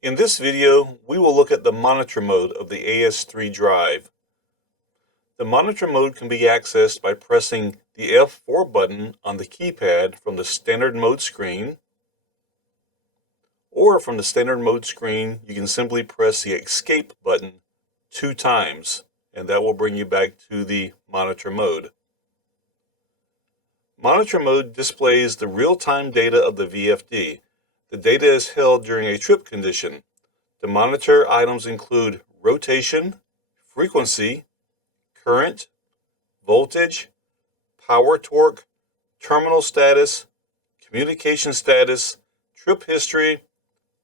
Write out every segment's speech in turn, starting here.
In this video, we will look at the monitor mode of the AS3 drive. The monitor mode can be accessed by pressing the F4 button on the keypad from the standard mode screen, or from the standard mode screen, you can simply press the escape button 2 times, and that will bring you back to the monitor mode. Monitor mode displays the real-time data of the VFD. The data is held during a trip condition. The monitor items include rotation, frequency, current, voltage, power torque, terminal status, communication status, trip history,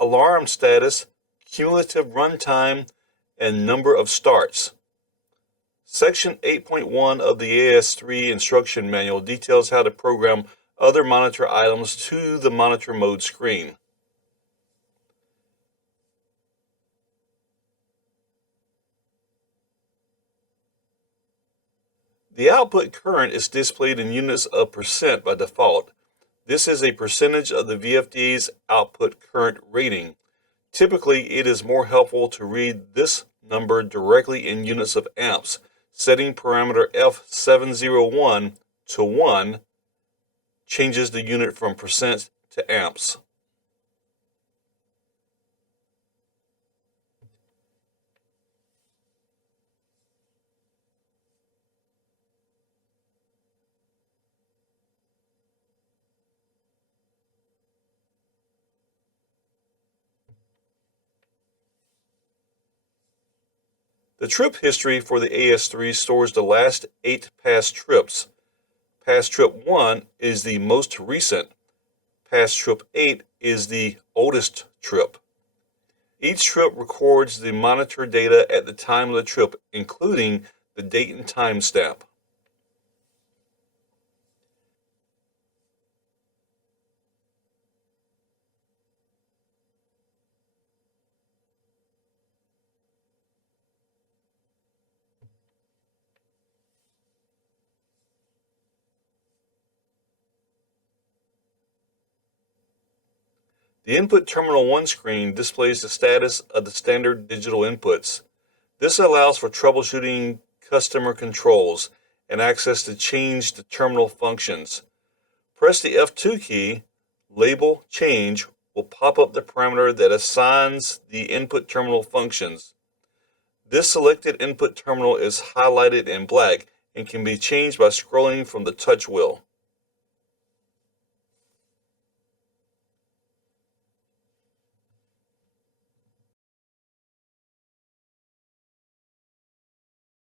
alarm status, cumulative runtime, and number of starts. Section 8.1 of the AS3 instruction manual details how to program other monitor items to the monitor mode screen. The output current is displayed in units of percent by default. This is a percentage of the VFD's output current rating. Typically, it is more helpful to read this number directly in units of amps. Setting parameter F701 to 1 changes the unit from percent to amps. The trip history for the AS3 stores the last 8 past trips. Past trip 1 is the most recent. Past trip 8 is the oldest trip. Each trip records the monitor data at the time of the trip, including the date and time stamp. The Input Terminal 1 screen displays the status of the standard digital inputs. This allows for troubleshooting customer controls and access to change the terminal functions. Press the F2 key, label change will pop up the parameter that assigns the input terminal functions. This selected input terminal is highlighted in black and can be changed by scrolling from the touch wheel.